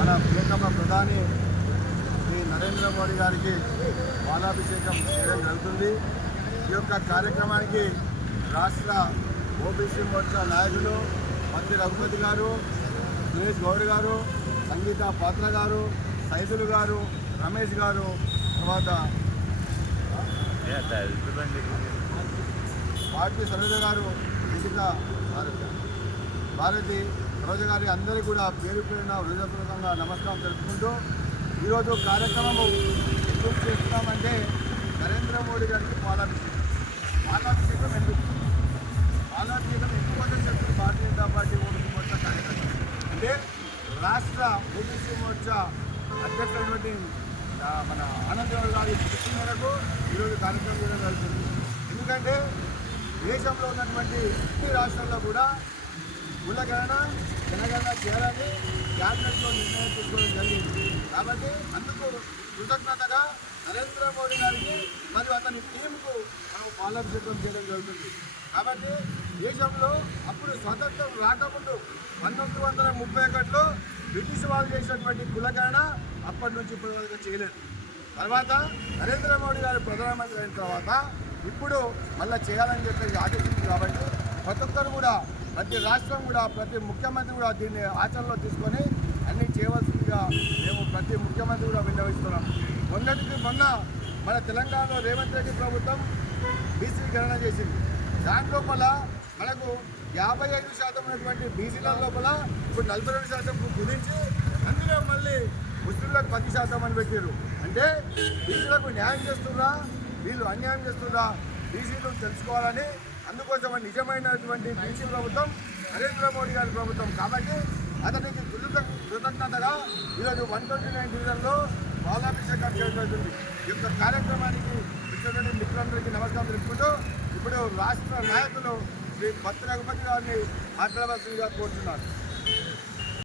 మన ప్రియతమ ప్రధాని శ్రీ నరేంద్ర మోడీ గారికి పాలాభిషేకం చేయడం జరుగుతుంది. ఈ యొక్క కార్యక్రమానికి రాష్ట్ర ఓబీసీ మోర్చా నాయకులు మంత్రి రఘుపతి గారు, సురేష్ గౌడ్ గారు, సంగీత పాత్ర గారు, సైదులు గారు, రమేష్ గారు, తర్వాత పార్టీ సరోజ గారు, నిఖిత భారతి సరోజ గారి అందరికీ కూడా పేరు పేరున హృదయపూర్వకంగా నమస్కారం తెలుపుకుంటూ ఈరోజు కార్యక్రమము ఎందుకు చేస్తున్నామంటే నరేంద్ర మోడీ గారికి పాలాభిషేకం ఎందుకు చెప్తుంది భారతీయ జనతా పార్టీ ఓబీసీ మోర్చా కార్యకర్త అంటే రాష్ట్ర ఓబీసీ మోర్చా అధ్యక్షుడైనటువంటి మన ఆనందరావు గారి పిలుపు మేరకు ఈరోజు కార్యక్రమం చేయడం జరుగుతుంది. ఎందుకంటే దేశంలో ఉన్నటువంటి అన్ని రాష్ట్రాల్లో కూడా కులగణన జనగణన చేయాలని క్యాబినెట్లో నిర్ణయం తీసుకోవడం జరిగింది. కాబట్టి అందుకు కృతజ్ఞతగా నరేంద్ర మోడీ గారికి మరియు అతని టీంకు మనం పాలాభిషేకం చేయడం జరుగుతుంది. కాబట్టి దేశంలో అప్పుడు స్వతంత్రం రాకముందు 1931లో బ్రిటిష్ వాళ్ళు చేసినటువంటి కులగణన అప్పటి నుంచి ఇప్పటి వరకు చేయలేదు. తర్వాత నరేంద్ర మోడీ గారు ప్రధానమంత్రి అయిన తర్వాత ఇప్పుడు మళ్ళీ చేయాలని చెప్పి ఆదేశించింది. కాబట్టి ప్రతి ఒక్కరు కూడా ప్రతి రాష్ట్రం కూడా ప్రతి ముఖ్యమంత్రి కూడా దీన్ని ఆచరణలో తీసుకొని అన్నీ చేయవలసిందిగా మేము ప్రతి ముఖ్యమంత్రి కూడా విన్నవిస్తున్నాం. మొన్న మన తెలంగాణలో రేవంత్ రెడ్డి ప్రభుత్వం బీసీ గణన చేసింది. దాని లోపల మనకు 55% ఉన్నటువంటి బీసీల లోపల ఇప్పుడు 42% కుదించి అందులో మళ్ళీ ముస్లింలకు 10% అని పెట్టారు. అంటే బీసీలకు న్యాయం చేస్తున్నా వీళ్ళు అన్యాయం చేస్తున్నా బీసీలు తెలుసుకోవాలని అందుకోసం నిజమైనటువంటి బీసీ ప్రభుత్వం నరేంద్ర మోడీ గారి ప్రభుత్వం. కాబట్టి అతనికి కృతజ్ఞతగా ఈరోజు 129 డివిజన్లో పాలాభిషేకం చేయడం జరుగుతుంది. ఈ యొక్క కార్యక్రమానికి ఇచ్చినటువంటి మిత్రులందరికీ నమస్కారం తెలుపుకుంటూ ఇప్పుడు రాష్ట్ర నాయకులు శ్రీ భక్తి రఘుపతి గారిని మాట్లాడవలసిందిగా కోరుతున్నారు.